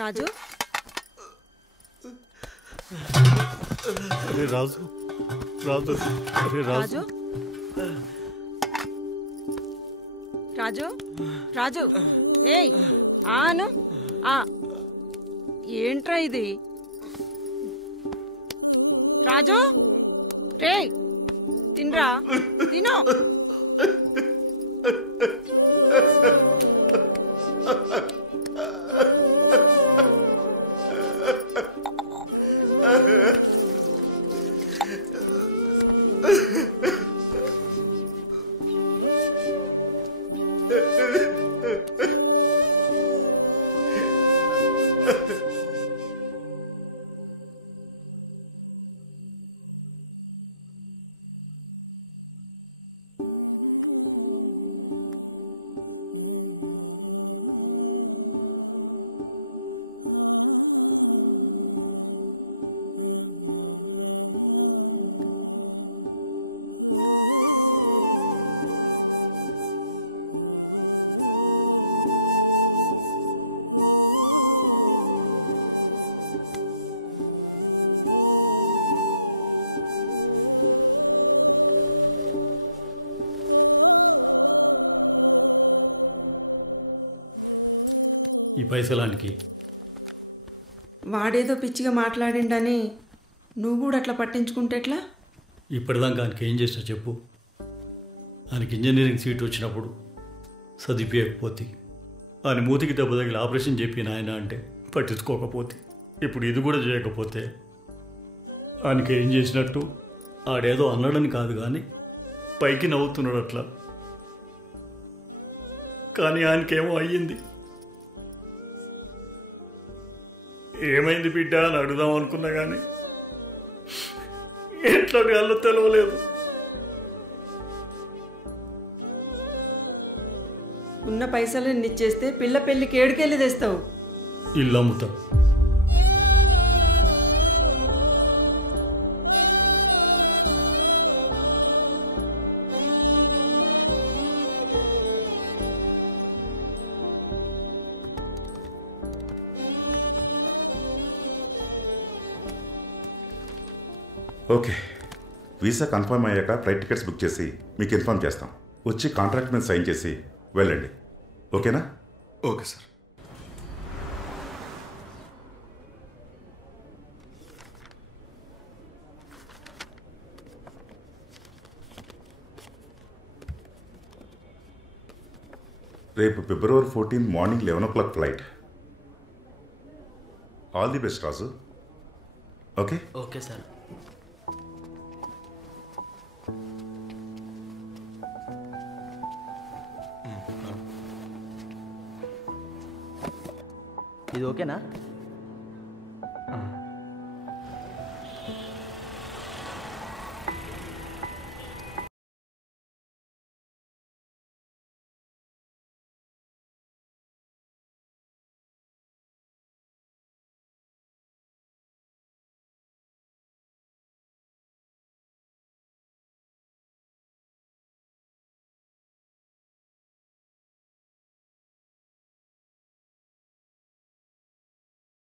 రాజు అరే రాజు రాజు అరే రాజు రాజు రాజు ఏయ్ ఆను ఆ ఏంట్రా ఇది రాజు రే తినరా తిను ఈ పైసలానికి వాడేదో పిచ్చిగా మాట్లాడిండని నువ్వు కూడా అట్లా పట్టించుకుంటే ఎట్లా? ఇప్పటిదాకా ఆయనకి ఏం చేసినా చెప్పు. ఆయనకి ఇంజనీరింగ్ సీట్ వచ్చినప్పుడు చదివిపోయకపోతే, ఆయన మూతికి దెబ్బ తగిలి ఆపరేషన్ చెప్పిన ఆయన అంటే పట్టించుకోకపోతే, ఇప్పుడు ఇది కూడా చేయకపోతే ఆయనకి ఏం చేసినట్టు? ఆడేదో అన్నాడని కాదు కానీ పైకి నవ్వుతున్నాడు అట్లా. కానీ ఆయనకేమో అయ్యింది. ఏమైంది బిడ్డ అని అడుగుదాం అనుకున్నా కానీ ఎట్లా అడగాలో తెలవలేదు. ఉన్న పైసలు ఇచ్చేస్తే పిల్ల పెళ్ళికి ఏడుకెళ్ళి తెస్తావు? ఇల్లు అమ్ముతా. ఓకే, వీసా కన్ఫర్మ్ అయ్యాక ఫ్లైట్ టికెట్స్ బుక్ చేసి మీకు ఇన్ఫార్మ్ చేస్తాం. వచ్చి కాంట్రాక్ట్ మీద సైన్ చేసి వెళ్ళండి. ఓకేనా? Okay sir. రేపు February 14 morning 11 o'clock flight. All the best Raju. Okay okay sir. ఇది ఓకేనా?